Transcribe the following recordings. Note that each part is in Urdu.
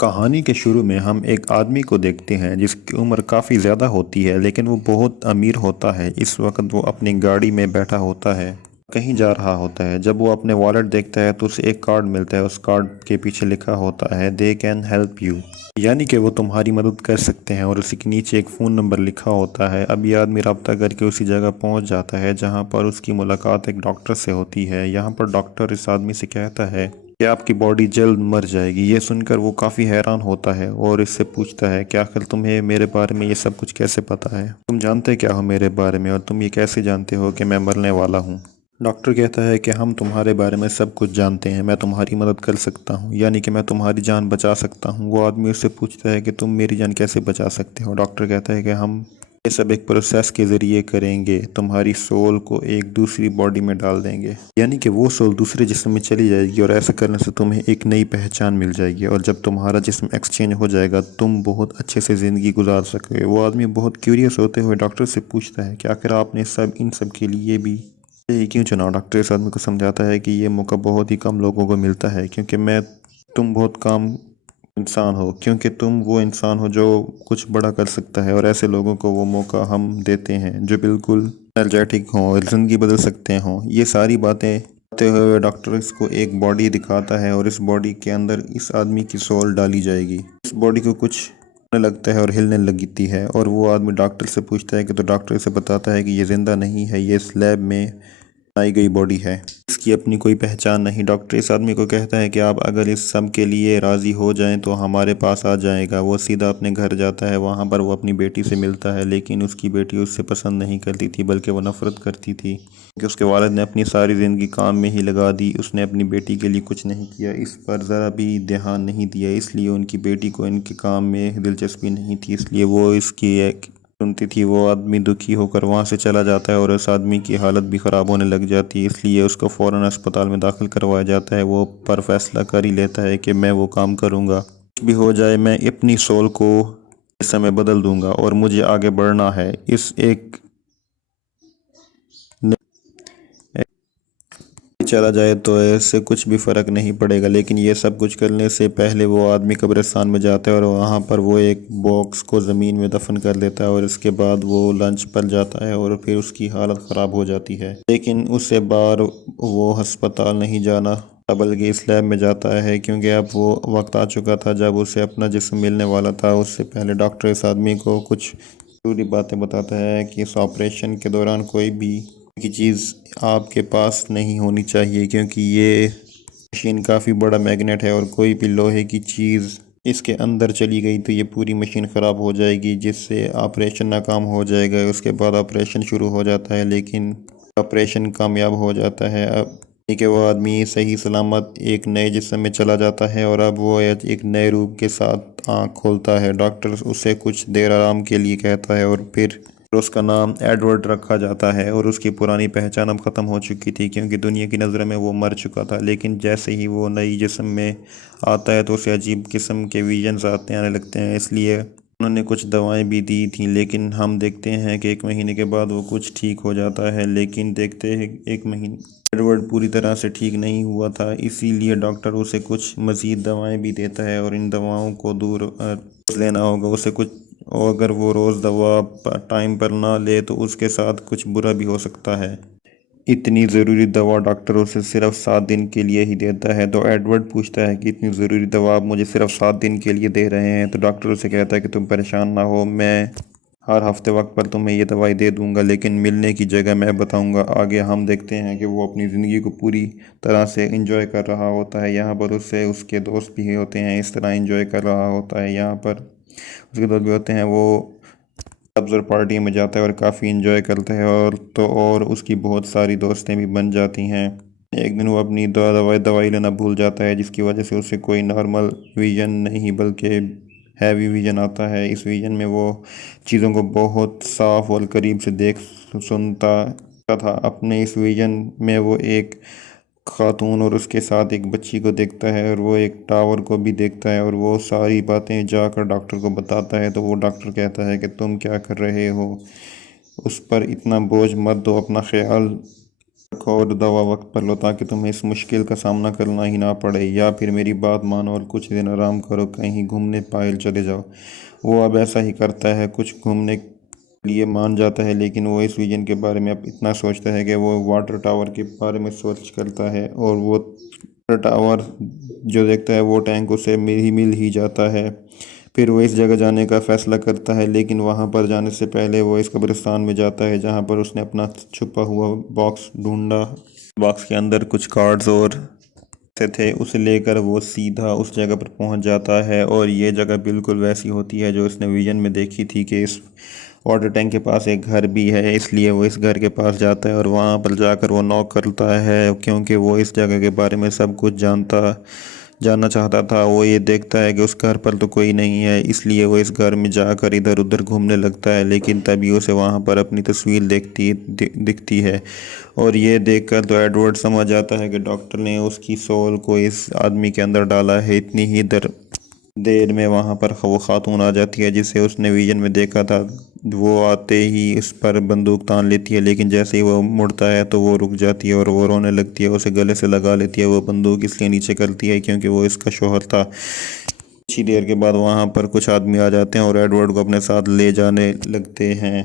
کہانی کے شروع میں ہم ایک آدمی کو دیکھتے ہیں جس کی عمر کافی زیادہ ہوتی ہے لیکن وہ بہت امیر ہوتا ہے۔ اس وقت وہ اپنی گاڑی میں بیٹھا ہوتا ہے، کہیں جا رہا ہوتا ہے۔ جب وہ اپنے والیٹ دیکھتا ہے تو اسے ایک کارڈ ملتا ہے۔ اس کارڈ کے پیچھے لکھا ہوتا ہے "They can help you"، یعنی کہ وہ تمہاری مدد کر سکتے ہیں، اور اسی کے نیچے ایک فون نمبر لکھا ہوتا ہے۔ اب یہ آدمی رابطہ کر کے اسی جگہ پہنچ جاتا ہے جہاں پر اس کی ملاقات ایک ڈاکٹر سے ہوتی ہے۔ یہاں پر ڈاکٹر اس آدمی سے کہتا ہے کہ آپ کی باڈی جلد مر جائے گی۔ یہ سن کر وہ کافی حیران ہوتا ہے اور اس سے پوچھتا ہے کہ آخر تمہیں میرے بارے میں یہ سب کچھ کیسے پتا ہے؟ تم جانتے کیا ہو میرے بارے میں، اور تم یہ کیسے جانتے ہو کہ میں مرنے والا ہوں؟ ڈاکٹر کہتا ہے کہ ہم تمہارے بارے میں سب کچھ جانتے ہیں، میں تمہاری مدد کر سکتا ہوں، یعنی کہ میں تمہاری جان بچا سکتا ہوں۔ وہ آدمی اس سے پوچھتا ہے کہ تم میری جان کیسے بچا سکتے ہو؟ ڈاکٹر کہتا ہے کہ ہم یہ سب ایک پروسیس کے ذریعے کریں گے، تمہاری سول کو ایک دوسری باڈی میں ڈال دیں گے، یعنی کہ وہ سول دوسرے جسم میں چلی جائے گی، اور ایسا کرنے سے تمہیں ایک نئی پہچان مل جائے گی، اور جب تمہارا جسم ایکسچینج ہو جائے گا تم بہت اچھے سے زندگی گزار سکے۔ وہ آدمی بہت کیوریس ہوتے ہوئے ڈاکٹر سے پوچھتا ہے کہ آخر آپ نے ان سب کے لیے بھی یہی کیوں چنا؟ ڈاکٹر اس آدمی کو سمجھاتا ہے کہ یہ موقع بہت ہی کم لوگوں کو ملتا ہے، کیونکہ تم بہت کام انسان ہو، کیونکہ تم وہ انسان ہو جو کچھ بڑا کر سکتا ہے، اور ایسے لوگوں کو وہ موقع ہم دیتے ہیں جو بالکل انرجیٹک ہوں اور زندگی بدل سکتے ہوں۔ یہ ساری باتیں کرتے ہوئے ڈاکٹر اس کو ایک باڈی دکھاتا ہے، اور اس باڈی کے اندر اس آدمی کی سول ڈالی جائے گی۔ اس باڈی کو کچھ ہونے لگتا ہے اور ہلنے لگتی ہے، اور وہ آدمی ڈاکٹر سے پوچھتا ہے کہ تو ڈاکٹر اسے بتاتا ہے کہ یہ زندہ نہیں ہے، یہ اس لیب میں بنائی گئی باڈی ہے، اس کی اپنی کوئی پہچان نہیں۔ ڈاکٹر اس آدمی کو کہتا ہے کہ آپ اگر اس سب کے لیے راضی ہو جائیں تو ہمارے پاس آ جائے گا۔ وہ سیدھا اپنے گھر جاتا ہے، وہاں پر وہ اپنی بیٹی سے ملتا ہے، لیکن اس کی بیٹی اس سے پسند نہیں کرتی تھی بلکہ وہ نفرت کرتی تھی کہ اس کے والد نے اپنی ساری زندگی کام میں ہی لگا دی، اس نے اپنی بیٹی کے لیے کچھ نہیں کیا، اس پر ذرا بھی دھیان نہیں دیا، اس لیے ان کی بیٹی کو ان کے کام میں دلچسپی نہیں تھی، اس لیے وہ اس کی ایک سنتی تھی۔ وہ آدمی دکھی ہو کر وہاں سے چلا جاتا ہے، اور اس آدمی کی حالت بھی خراب ہونے لگ جاتی ہے، اس لیے اس کو فوراً اسپتال میں داخل کروایا جاتا ہے۔ وہ پر فیصلہ کر ہی لیتا ہے کہ میں وہ کام کروں گا، کچھ بھی ہو جائے، میں اپنی سول کو اس سمے بدل دوں گا اور مجھے آگے بڑھنا ہے۔ اس ایک چلا جائے تو اس سے کچھ بھی فرق نہیں پڑے گا، لیکن یہ سب کچھ کرنے سے پہلے وہ آدمی قبرستان میں جاتا ہے، اور وہاں پر وہ ایک باکس کو زمین میں دفن کر دیتا ہے، اور اس کے بعد وہ لنچ پر جاتا ہے، اور پھر اس کی حالت خراب ہو جاتی ہے، لیکن اس سے بار وہ ہسپتال نہیں جانا بلکہ اس لیب میں جاتا ہے، کیونکہ اب وہ وقت آ چکا تھا جب اسے اپنا جسم ملنے والا تھا۔ اس سے پہلے ڈاکٹر اس آدمی کو کچھ ضروری باتیں بتاتا ہے کہ اس آپریشن کے دوران کوئی بھی کی چیز آپ کے پاس نہیں ہونی چاہیے، کیونکہ یہ مشین کافی بڑا میگنیٹ ہے، اور کوئی بھی لوہے کی چیز اس کے اندر چلی گئی تو یہ پوری مشین خراب ہو جائے گی، جس سے آپریشن ناکام ہو جائے گا۔ اس کے بعد آپریشن شروع ہو جاتا ہے، لیکن آپریشن کامیاب ہو جاتا ہے، اب کہ وہ آدمی صحیح سلامت ایک نئے جسم میں چلا جاتا ہے، اور اب وہ ایک نئے روپ کے ساتھ آنکھ کھولتا ہے۔ ڈاکٹر اسے کچھ دیر آرام کے لیے کہتا ہے، اور پھر اس کا نام ایڈورڈ رکھا جاتا ہے، اور اس کی پرانی پہچان اب ختم ہو چکی تھی، کیونکہ دنیا کی نظر میں وہ مر چکا تھا، لیکن جیسے ہی وہ نئی جسم میں آتا ہے تو اسے عجیب قسم کے ویژنز آنے لگتے ہیں، اس لیے انہوں نے کچھ دوائیں بھی دی تھیں، لیکن ہم دیکھتے ہیں کہ 1 مہینے کے بعد وہ کچھ ٹھیک ہو جاتا ہے، لیکن دیکھتے ہیں 1 مہینے ایڈورڈ پوری طرح سے ٹھیک نہیں ہوا تھا، اسی لیے ڈاکٹر اسے کچھ مزید دوائیں بھی دیتا ہے، اور ان دواؤں کو روز لینا ہوگا اسے کچھ، اور اگر وہ روز دوا ٹائم پر نہ لے تو اس کے ساتھ کچھ برا بھی ہو سکتا ہے۔ اتنی ضروری دوا ڈاکٹر اسے صرف 7 دن کے لیے ہی دیتا ہے، تو ایڈورڈ پوچھتا ہے کہ اتنی ضروری دوا آپ مجھے صرف 7 دن کے لیے دے رہے ہیں؟ تو ڈاکٹر اسے کہتا ہے کہ تم پریشان نہ ہو، میں ہر ہفتے وقت پر تمہیں یہ دوائی دے دوں گا، لیکن ملنے کی جگہ میں بتاؤں گا۔ آگے ہم دیکھتے ہیں کہ وہ اپنی زندگی کو پوری طرح سے انجوائے کر رہا ہوتا ہے، یہاں پر اس کے دوست بھی ہوتے ہیں، اس طرح انجوائے کر رہا ہوتا ہے، یہاں پر اس کے دوست بھی ہوتے ہیں، وہ کلبز اور پارٹی میں جاتا ہے اور کافی انجوائے کرتا ہے، اور اس کی بہت ساری دوستیں بھی بن جاتی ہیں۔ ایک دن وہ اپنی دوائی لینا بھول جاتا ہے، جس کی وجہ سے اسے کوئی نارمل ویژن نہیں بلکہ ہیوی ویژن آتا ہے۔ اس ویژن میں وہ چیزوں کو بہت صاف اور قریب سے دیکھ سنتا تھا۔ اپنے اس ویژن میں وہ ایک خاتون اور اس کے ساتھ ایک بچی کو دیکھتا ہے، اور وہ ایک ٹاور کو بھی دیکھتا ہے، اور وہ ساری باتیں جا کر ڈاکٹر کو بتاتا ہے، تو وہ ڈاکٹر کہتا ہے کہ تم کیا کر رہے ہو، اس پر اتنا بوجھ مت دو، اپنا خیال رکھو اور دوا وقت پر لو تاکہ تمہیں اس مشکل کا سامنا کرنا ہی نہ پڑے، یا پھر میری بات مانو اور کچھ دن آرام کرو، کہیں گھومنے پائل چلے جاؤ۔ وہ اب ایسا ہی کرتا ہے، کچھ گھومنے کے لیے مان جاتا ہے، لیکن وہ اس ویژن کے بارے میں اب اتنا سوچتا ہے کہ وہ واٹر ٹاور کے بارے میں سوچ کرتا ہے، اور وہ واٹر ٹاور جو دیکھتا ہے وہ ٹینک اسے مل ہی جاتا ہے۔ پھر وہ اس جگہ جانے کا فیصلہ کرتا ہے، لیکن وہاں پر جانے سے پہلے وہ اس قبرستان میں جاتا ہے جہاں پر اس نے اپنا چھپا ہوا باکس ڈھونڈا۔ باکس کے اندر کچھ کارڈز اور سے تھے، اسے لے کر وہ سیدھا اس جگہ پر پہنچ جاتا ہے، اور یہ جگہ بالکل ویسی ہوتی ہے جو اس نے ویژن میں دیکھی تھی کہ اس واٹر ٹینک کے پاس ایک گھر بھی ہے۔ اس لیے وہ اس گھر کے پاس جاتا ہے اور وہاں پر جا کر وہ نوک کرتا ہے، کیونکہ وہ اس جگہ کے بارے میں سب کچھ جاننا چاہتا تھا۔ وہ یہ دیکھتا ہے کہ اس گھر پر تو کوئی نہیں ہے، اس لیے وہ اس گھر میں جا کر ادھر ادھر گھومنے لگتا ہے، لیکن تبھی اسے وہاں پر اپنی تصویر دکھتی ہے، اور یہ دیکھ کر تو ایڈورڈ سمجھ جاتا ہے کہ ڈاکٹر نے اس کی سول کو اس آدمی کے اندر ڈالا ہے۔ اتنی ہی دیر میں وہاں پر وہ خاتون آ جاتی ہے جسے اس نے ویژن میں دیکھا تھا۔ وہ آتے ہی اس پر بندوق تان لیتی ہے، لیکن جیسے ہی وہ مڑتا ہے تو وہ رک جاتی ہے اور وہ رونے لگتی ہے، اسے گلے سے لگا لیتی ہے۔ وہ بندوق اس لیے نیچے کرتی ہے کیونکہ وہ اس کا شوہر تھا۔ کچھ ہی دیر کے بعد وہاں پر کچھ آدمی آ جاتے ہیں اور ایڈورڈ کو اپنے ساتھ لے جانے لگتے ہیں۔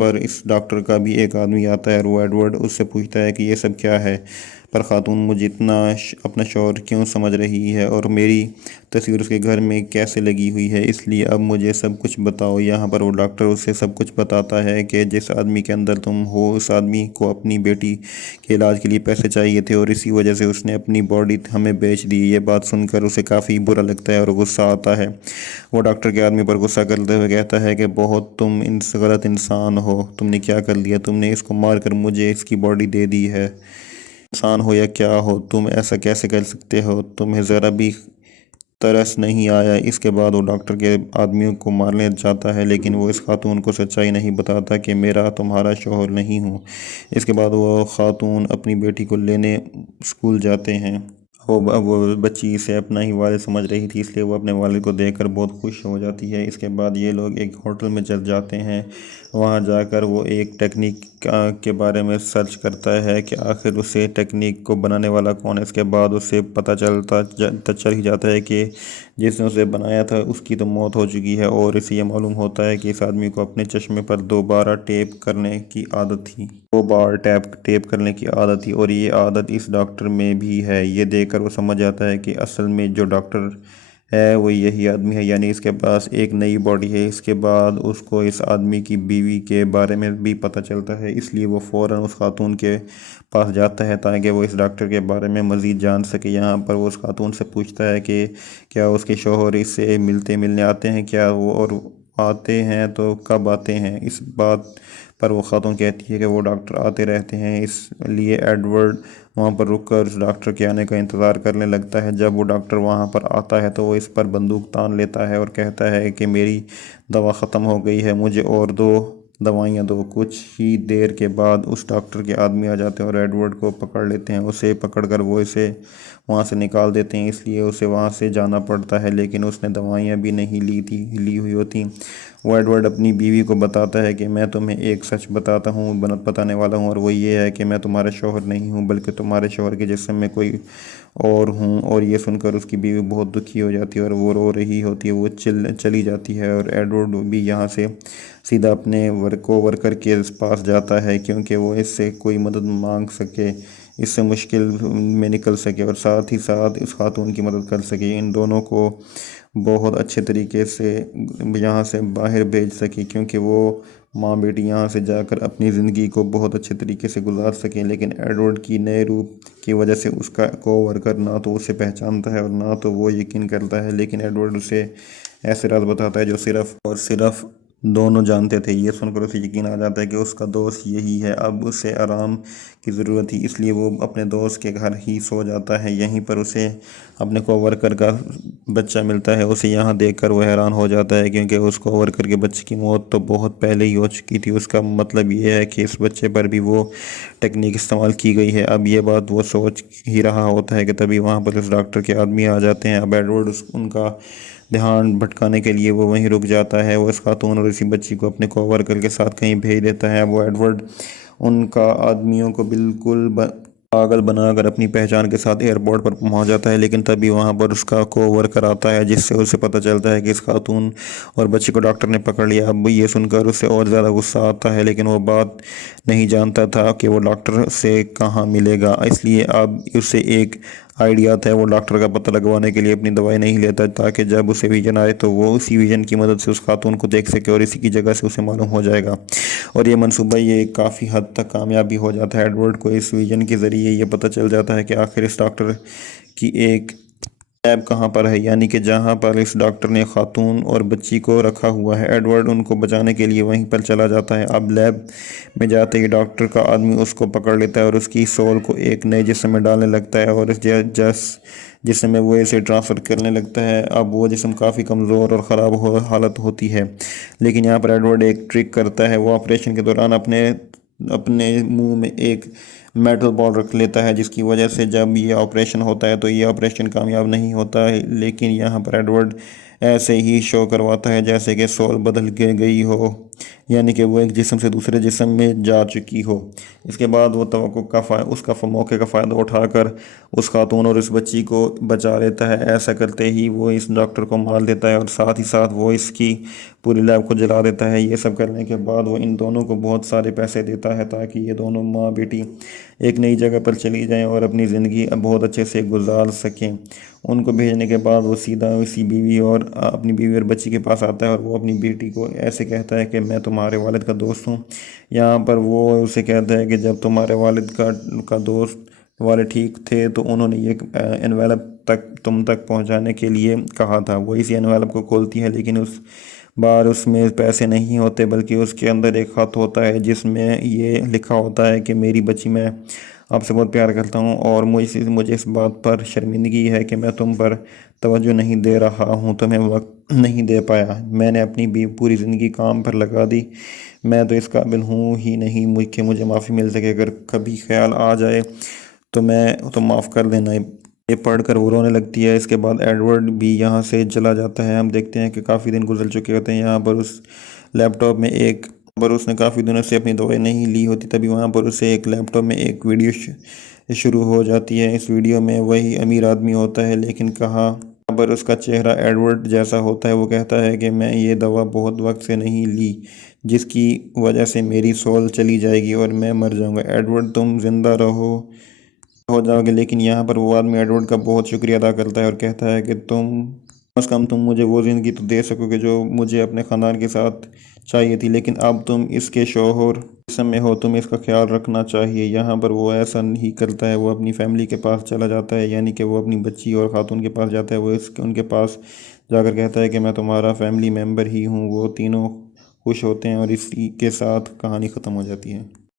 پر اس ڈاکٹر کا بھی ایک آدمی آتا ہے اور وہ ایڈورڈ اس سے پوچھتا ہے کہ یہ سب کیا ہے؟ پر خاتون مجھے اتنا اپنا شوہر کیوں سمجھ رہی ہے، اور میری تصویر اس کے گھر میں کیسے لگی ہوئی ہے، اس لیے اب مجھے سب کچھ بتاؤ۔ یہاں پر وہ ڈاکٹر اسے سب کچھ بتاتا ہے کہ جس آدمی کے اندر تم ہو، اس آدمی کو اپنی بیٹی کے علاج کے لیے پیسے چاہیے تھے، اور اسی وجہ سے اس نے اپنی باڈی ہمیں بیچ دی۔ یہ بات سن کر اسے کافی برا لگتا ہے اور غصہ آتا ہے۔ وہ ڈاکٹر کے آدمی پر غصہ کرتے ہوئے کہتا ہے کہ بہت تم غلط انسان ہو، تم نے کیا کر لیا؟ تم نے اس کو مار کر مجھے اس کی باڈی دے دی ہے۔ انسان ہو یا کیا ہو، تم ایسا کیسے کر سکتے ہو؟ تمہیں ذرا بھی ترس نہیں آیا؟ اس کے بعد وہ ڈاکٹر کے آدمیوں کو مارنے جاتا ہے، لیکن وہ اس خاتون کو سچائی نہیں بتاتا کہ میرا تمہارا شوہر نہیں ہوں۔ اس کے بعد وہ خاتون اپنی بیٹی کو لینے اسکول جاتے ہیں۔ وہ بچی اسے اپنا ہی والد سمجھ رہی تھی، اس لیے وہ اپنے والد کو دیکھ کر بہت خوش ہو جاتی ہے۔ اس کے بعد یہ لوگ ایک ہوٹل میں چل جاتے ہیں۔ وہاں جا کر وہ ایک ٹیکنیک کے بارے میں سرچ کرتا ہے کہ آخر اسے ٹیکنیک کو بنانے والا کون ہے۔ اس کے بعد اسے پتہ چل ہی جاتا ہے کہ جس نے اسے بنایا تھا اس کی تو موت ہو چکی ہے، اور اسے یہ معلوم ہوتا ہے کہ اس آدمی کو اپنے چشمے پر 2 بار ٹیپ کرنے کی عادت تھی۔ 2 بار ٹیپ کرنے کی عادت تھی، اور یہ عادت اس ڈاکٹر میں بھی ہے۔ یہ دیکھ کر وہ سمجھ جاتا ہے کہ اصل میں جو ڈاکٹر ہے وہ یہی آدمی ہے، یعنی اس کے پاس ایک نئی باڈی ہے۔ اس کے بعد اس کو اس آدمی کی بیوی کے بارے میں بھی پتہ چلتا ہے، اس لیے وہ فوراً اس خاتون کے پاس جاتا ہے تاکہ وہ اس ڈاکٹر کے بارے میں مزید جان سکے۔ یہاں پر وہ اس خاتون سے پوچھتا ہے کہ کیا اس کے شوہر اس سے ملنے آتے ہیں کیا، وہ اور آتے ہیں تو کب آتے ہیں؟ اس بات پر وہ خاتون کہتی ہے کہ وہ ڈاکٹر آتے رہتے ہیں۔ اس لیے ایڈورڈ وہاں پر رک کر اس ڈاکٹر کے آنے کا انتظار کرنے لگتا ہے۔ جب وہ ڈاکٹر وہاں پر آتا ہے تو وہ اس پر بندوق تان لیتا ہے اور کہتا ہے کہ میری دوا ختم ہو گئی ہے، مجھے اور 2 دوائیاں دو۔ کچھ ہی دیر کے بعد اس ڈاکٹر کے آدمی آ جاتے ہیں اور ایڈورڈ کو پکڑ لیتے ہیں۔ اسے پکڑ کر وہ اسے وہاں سے نکال دیتے ہیں، اس لیے اسے وہاں سے جانا پڑتا ہے، لیکن اس نے دوائیاں بھی نہیں لی ہوئی ہوتی۔ وہ ایڈورڈ اپنی بیوی کو بتاتا ہے کہ میں تمہیں ایک سچ بتانے والا ہوں، اور وہ یہ ہے کہ میں تمہارا شوہر نہیں ہوں بلکہ تمہارے شوہر کے جسم میں کوئی اور ہوں۔ اور یہ سن کر اس کی بیوی بہت دکھی ہو جاتی ہے اور وہ رو رہی ہوتی ہے، وہ چلی جاتی ہے، اور ایڈورڈ بھی یہاں سے سیدھا اپنے ورکر کے پاس جاتا ہے کیونکہ وہ اس سے کوئی مدد مانگ سکے، اس سے مشکل میں نکل سکے، اور ساتھ ہی ساتھ اس خاتون کی مدد کر سکے، ان دونوں کو بہت اچھے طریقے سے یہاں سے باہر بھیج سکے، کیونکہ وہ ماں بیٹی یہاں سے جا کر اپنی زندگی کو بہت اچھے طریقے سے گزار سکیں۔ لیکن ایڈورڈ کی نئے روپ کی وجہ سے اس کا کوورکر نہ تو اسے پہچانتا ہے اور نہ تو وہ یقین کرتا ہے، لیکن ایڈورڈ اسے ایسے راز بتاتا ہے جو صرف دونوں جانتے تھے۔ یہ سن کر اسے یقین آ جاتا ہے کہ اس کا دوست یہی ہے، اب اسے آرام کی ضرورت تھی، اس لیے وہ اپنے دوست کے گھر ہی سو جاتا ہے۔ یہیں پر اسے اپنے کوورکر کا بچہ ملتا ہے۔ اسے یہاں دیکھ کر وہ حیران ہو جاتا ہے کیونکہ اس کوورکر کے بچے کی موت تو بہت پہلے ہی ہو چکی تھی۔ اس کا مطلب یہ ہے کہ اس بچے پر بھی وہ ٹیکنیک استعمال کی گئی ہے۔ اب یہ بات وہ سوچ ہی رہا ہوتا ہے کہ تبھی وہاں پر اس ڈاکٹر کے آدمی آ جاتے ہیں۔ اب ایڈورڈ ان کا دھیان بھٹکانے کے لیے وہ وہیں رک جاتا ہے۔ وہ اس خاتون اور اسی بچی کو اپنے کوورکر کے ساتھ کہیں بھیج دیتا ہے۔ اب وہ ایڈورڈ ان کا آدمیوں کو بالکل پاگل بنا کر اپنی پہچان کے ساتھ ایئرپورٹ پر پہنچ جاتا ہے، لیکن تبھی وہاں پر اس کا کو ورکر آتا ہے جس سے اسے پتہ چلتا ہے کہ اس خاتون اور بچی کو ڈاکٹر نے پکڑ لیا۔ اب یہ سن کر اسے اور زیادہ غصہ آتا ہے، لیکن وہ بات نہیں جانتا تھا کہ وہ ڈاکٹر سے کہاں ملے گا، اس لیے اب اسے ایک آئیڈیا آتا ہے۔ وہ ڈاکٹر کا پتہ لگوانے کے لیے اپنی دوائی نہیں لیتا تاکہ جب اسے ویژن آئے تو وہ اسی ویژن کی مدد سے اس خاتون کو دیکھ سکے اور اسی کی جگہ سے اسے معلوم ہو جائے گا، اور یہ منصوبہ یہ کافی حد تک کامیاب بھی ہو جاتا ہے۔ ایڈورڈ کو اس ویژن کے ذریعے یہ پتہ چل جاتا ہے کہ آخر اس ڈاکٹر کی ایک لیب کہاں پر ہے، یعنی کہ جہاں پر اس ڈاکٹر نے خاتون اور بچی کو رکھا ہوا ہے۔ ایڈورڈ ان کو بچانے کے لیے وہیں پر چلا جاتا ہے۔ اب لیب میں جاتے ہی ڈاکٹر کا آدمی اس کو پکڑ لیتا ہے اور اس کی سول کو ایک نئے جسم میں ڈالنے لگتا ہے، اور اس جسم میں وہ اسے ٹرانسفر کرنے لگتا ہے۔ اب وہ جسم کافی کمزور اور خراب حالت ہوتی ہے، لیکن یہاں پر ایڈورڈ ایک ٹرک کرتا ہے۔ وہ آپریشن کے دوران اپنے منہ میں ایک میٹل بال رکھ لیتا ہے، جس کی وجہ سے جب یہ آپریشن ہوتا ہے تو یہ آپریشن کامیاب نہیں ہوتا ہے، لیکن یہاں پر ایڈورڈ ایسے ہی شو کرواتا ہے جیسے کہ سول بدل کے گئی ہو، یعنی کہ وہ ایک جسم سے دوسرے جسم میں جا چکی ہو۔ اس کے بعد وہ اس کا موقع کا فائدہ اٹھا کر اس خاتون اور اس بچی کو بچا لیتا ہے۔ ایسا کرتے ہی وہ اس ڈاکٹر کو مار دیتا ہے اور ساتھ ہی ساتھ وہ اس کی پوری لیب کو جلا دیتا ہے۔ یہ سب کرنے کے بعد وہ ان دونوں کو بہت سارے پیسے دیتا ہے تاکہ یہ دونوں ماں بیٹی ایک نئی جگہ پر چلی جائیں اور اپنی زندگی بہت اچھے سے گزار سکیں۔ ان کو بھیجنے کے بعد وہ سیدھا اپنی بیوی اور بچی کے پاس آتا ہے، اور وہ اپنی بیٹی کو ایسے کہتا ہے کہ میں تمہارے والد کا دوست ہوں۔ یہاں پر وہ اسے کہتا ہے کہ جب تمہارے والد کا دوست والد ٹھیک تھے تو انہوں نے یہ انویلپ تم تک پہنچانے کے لیے کہا تھا۔ وہ اسی انویلپ کو کھولتی ہے، لیکن اس بار اس میں پیسے نہیں ہوتے بلکہ اس کے اندر ایک خط ہوتا ہے جس میں یہ لکھا ہوتا ہے کہ میری بچی، میں آپ سے بہت پیار کرتا ہوں اور مجھے اس بات پر شرمندگی ہے کہ میں تم پر توجہ نہیں دے رہا ہوں، تمہیں وقت نہیں دے پایا۔ میں نے اپنی پوری زندگی کام پر لگا دی، میں تو اس قابل ہوں ہی نہیں کہ مجھے معافی مل سکے، اگر کبھی خیال آ جائے تو معاف کر دینا۔ یہ پڑھ کر وہ رونے لگتی ہے۔ اس کے بعد ایڈورڈ بھی یہاں سے چلا جاتا ہے۔ ہم دیکھتے ہیں کہ کافی دن گزر چکے ہوتے ہیں۔ یہاں پر اس لیپ ٹاپ میں اس نے کافی دنوں سے اپنی دوائی نہیں لی ہوتی، تبھی وہاں پر اسے ایک لیپ ٹاپ میں ایک ویڈیو شروع ہو جاتی ہے۔ اس ویڈیو میں وہی امیر آدمی ہوتا ہے، لیکن کہاں پر اس کا چہرہ ایڈورڈ جیسا ہوتا ہے۔ وہ کہتا ہے کہ میں یہ دوا بہت وقت سے نہیں لی، جس کی وجہ سے میری سول چلی جائے گی اور میں مر جاؤں گا۔ ایڈورڈ تم زندہ ہو جاؤ گے، لیکن یہاں پر وہ آدمی ایڈورڈ کا بہت شکریہ ادا کرتا ہے اور کہتا ہے کہ کم از کم تم مجھے وہ زندگی تو دے سکو گے جو مجھے اپنے خاندان کے ساتھ چاہیے تھی، لیکن اب تم اس کے شوہر جسم میں ہو، تم اس کا خیال رکھنا چاہیے۔ یہاں پر وہ ایسا نہیں کرتا ہے، وہ اپنی فیملی کے پاس چلا جاتا ہے، یعنی کہ وہ اپنی بچی اور خاتون کے پاس جاتا ہے۔ وہ ان کے پاس جا کر کہتا ہے کہ میں تمہارا فیملی ممبر ہی ہوں۔ وہ تینوں خوش ہوتے ہیں اور اسی کے ساتھ کہانی ختم ہو جاتی ہے۔